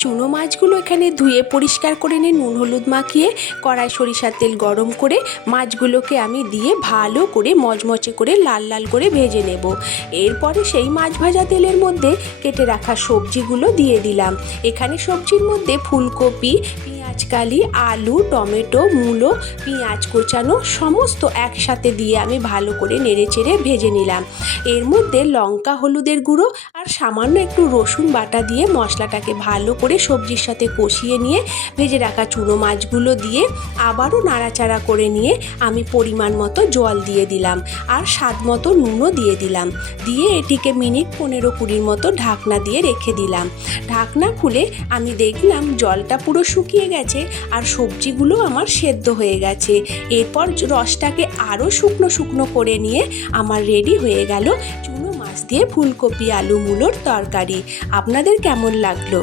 চুনো মাছগুলো এখানে ধুয়ে পরিষ্কার করে নিয়ে নুন হলুদ মাখিয়ে কড়াই সরিষার তেল গরম করে মাছগুলোকে আমি দিয়ে ভালো করে মচমচে করে লাল লাল করে ভেজে নেব। এরপরে সেই মাছ ভাজা তেলের মধ্যে কেটে রাখা সবজিগুলো দিয়ে দিলাম। এখানে সবজির মধ্যে ফুলকপি, পেঁয়াজকালি, আলু, টমেটো, মূলো, পেঁয়াজ কোচানো সমস্ত একসাথে দিয়ে আমি ভালো করে নেড়েচেড়ে ভেজে নিলাম। এর মধ্যে লঙ্কা হলুদের গুঁড়ো আর সামান্য একটু রসুন বাটা দিয়ে মশলাটাকে ভালো করে সবজির সাথে কষিয়ে নিয়ে ভেজে রাখা চুনো মাছগুলো দিয়ে আবারও নাড়াচাড়া করে নিয়ে আমি পরিমাণ মতো জল দিয়ে দিলাম আর স্বাদ মতো নুনও দিয়ে দিলাম। দিয়ে এটিকে মিনিট 15-20 মতো ঢাকনা দিয়ে রেখে দিলাম। ঢাকনা খুলে আমি দেখলাম জলটা পুরো শুকিয়ে গেছে আর সবজিগুলো আমার সেদ্ধ হয়ে গেছে। এরপর রসটাকে আরও শুকনো শুকনো করে নিয়ে আমার রেডি হয়ে গেল চুনো মাছ দিয়ে ফুলকপি আলু মূলোর তরকারি। আপনাদের কেমন লাগলো?